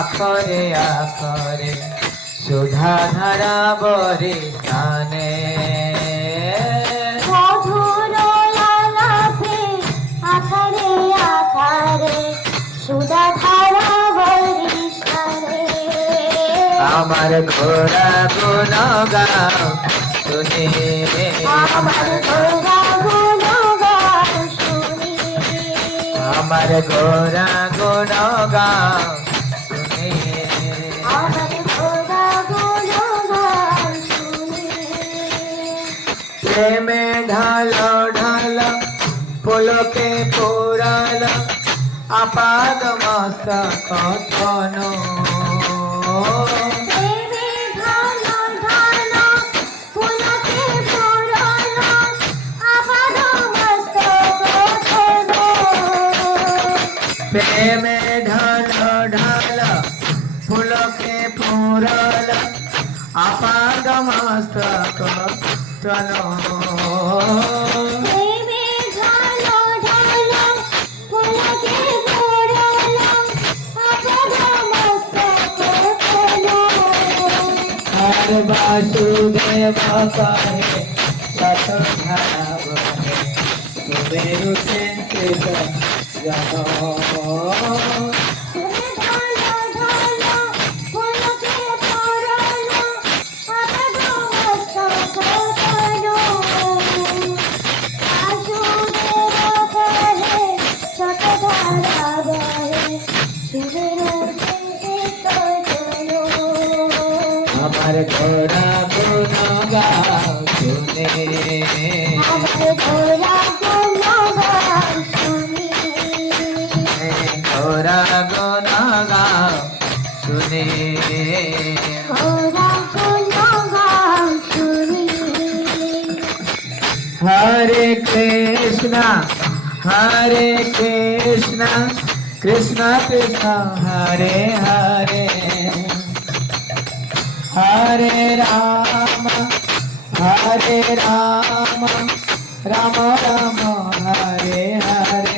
আখরে আখরে সুধা ধারা বরিশানে মধুর আলাপে আকারে আকারে সুধা ধারা বরিশানে আমার ঘোড়া গুণ গাও শুনে আমার ঘোড়া গুণ গাও শুনি আমার ঘোড়া গুণ গাও শুনে আমার ঘোড়া গুণ গাও শুনি প্রেমে ঢালো ঢালো পুলকে পুরালো আপাদ মস্তক কথন প্রেমে ঢালো ঢালো পুলকে পুরালো আপাদ মস্তক কথন প্রেমে ঢালো ঢালো পুলকে পুরালো আপাদ মস্তক কথন প্রেমে ঢালো ঢালো পুলকে পুরালো আপাদ মস্তক কথন আর বাসুদেব কহে শতধারা বহে কুবেরু চিন্তিত জন ঢালো ঢালো পুলকে পুরালো আপাদ মস্তক কথন বাসুদেব কহে শতধারা বহে কুবেরু চিন্তিত জন আমার ঘোড়া গুণ গাও শুনে আমার ঘোড়া গুণ গাও শুনি ঘোড়া গুণ গাও শুনে ঘোড়া গুণ গাও শুনি হরে কৃষ্ণ কৃষ্ণ কৃষ্ণ হরে হরে হরে রাম রাম রাম হরে হরে